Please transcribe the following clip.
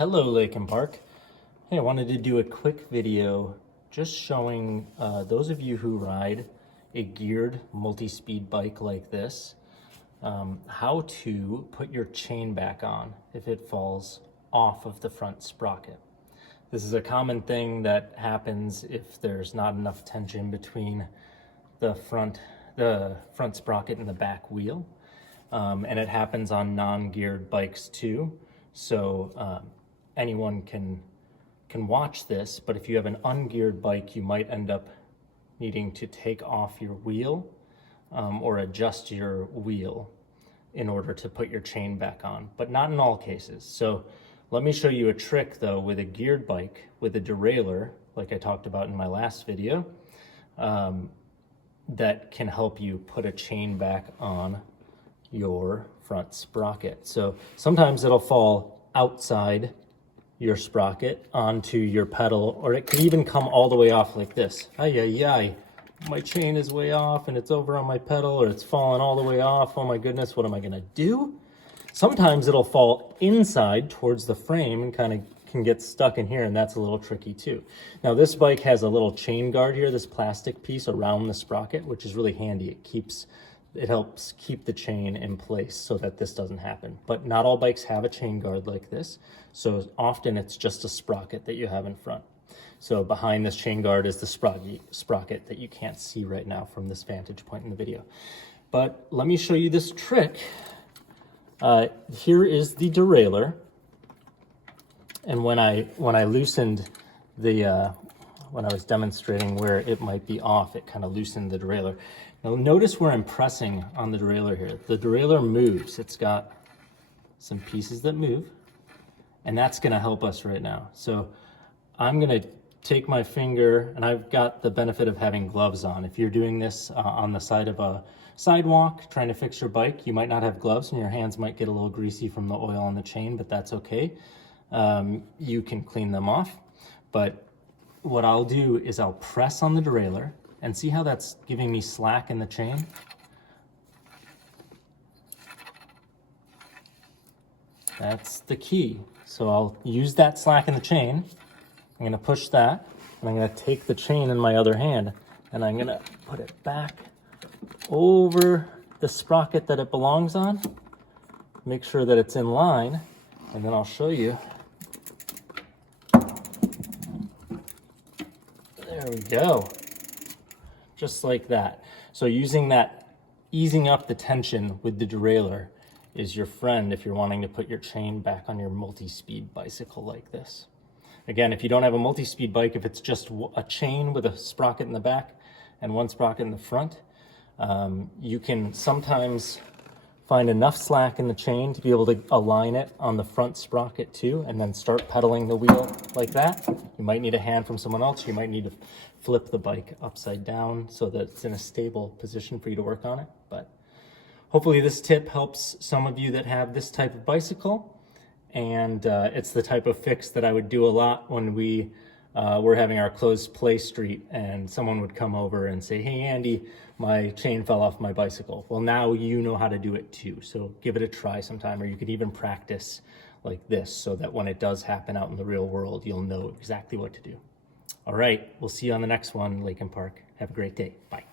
Hello, Lake and Park. Hey, I wanted to do a quick video just showing those of you who ride a geared multi-speed bike like this, how to put your chain back on if it falls off of the front sprocket. This is a common thing that happens if there's not enough tension between the front sprocket and the back wheel. And it happens on non-geared bikes too. So anyone can watch this, but if you have an ungeared bike, you might end up needing to take off your wheel or adjust your wheel in order to put your chain back on, but not in all cases. So let me show you a trick though with a geared bike with a derailleur, like I talked about in my last video, that can help you put a chain back on your front sprocket. So sometimes it'll fall outside your sprocket onto your pedal, or it could even come all the way off like this. Ay, my chain is way off and it's over on my pedal, or it's fallen all the way off. Oh my goodness, what am I gonna do? Sometimes it'll fall inside towards the frame and kind of can get stuck in here, and that's a little tricky too. Now this bike has a little chain guard here, this plastic piece around the sprocket, which is really handy. It helps keep the chain in place so that this doesn't happen. But not all bikes have a chain guard like this. So often it's just a sprocket that you have in front. So behind this chain guard is the sprocket that you can't see right now from this vantage point in the video. But let me show you this trick. Here is the derailleur. And when I loosened the, when I was demonstrating where it might be off, it kind of loosened the derailleur. Now notice where I'm pressing on the derailleur here. The derailleur moves. It's got some pieces that move, and that's going to help us right now. So I'm going to take my finger, and I've got the benefit of having gloves on. If you're doing this on the side of a sidewalk, trying to fix your bike, you might not have gloves, and your hands might get a little greasy from the oil on the chain, but that's okay. You can clean them off. But what I'll do is I'll press on the derailleur, and see how that's giving me slack in the chain? That's the key. So I'll use that slack in the chain. I'm gonna push that, and I'm gonna take the chain in my other hand, and I'm gonna put it back over the sprocket that it belongs on. Make sure that it's in line, and then I'll show you. There we go. Just like that. So using that, easing up the tension with the derailleur is your friend if you're wanting to put your chain back on your multi-speed bicycle like this. Again, if you don't have a multi-speed bike, if it's just a chain with a sprocket in the back and one sprocket in the front, you can sometimes find enough slack in the chain to be able to align it on the front sprocket too, and then start pedaling the wheel like that. You might need a hand from someone else. You might need to flip the bike upside down so that it's in a stable position for you to work on it. But hopefully this tip helps some of you that have this type of bicycle. And it's the type of fix that I would do a lot when we were having our closed play street and someone would come over and say, hey, Andy, my chain fell off my bicycle. Well, now you know how to do it too. So give it a try sometime, or you could even practice like this so that when it does happen out in the real world, you'll know exactly what to do. All right, we'll see you on the next one, Lake and Park. Have a great day. Bye.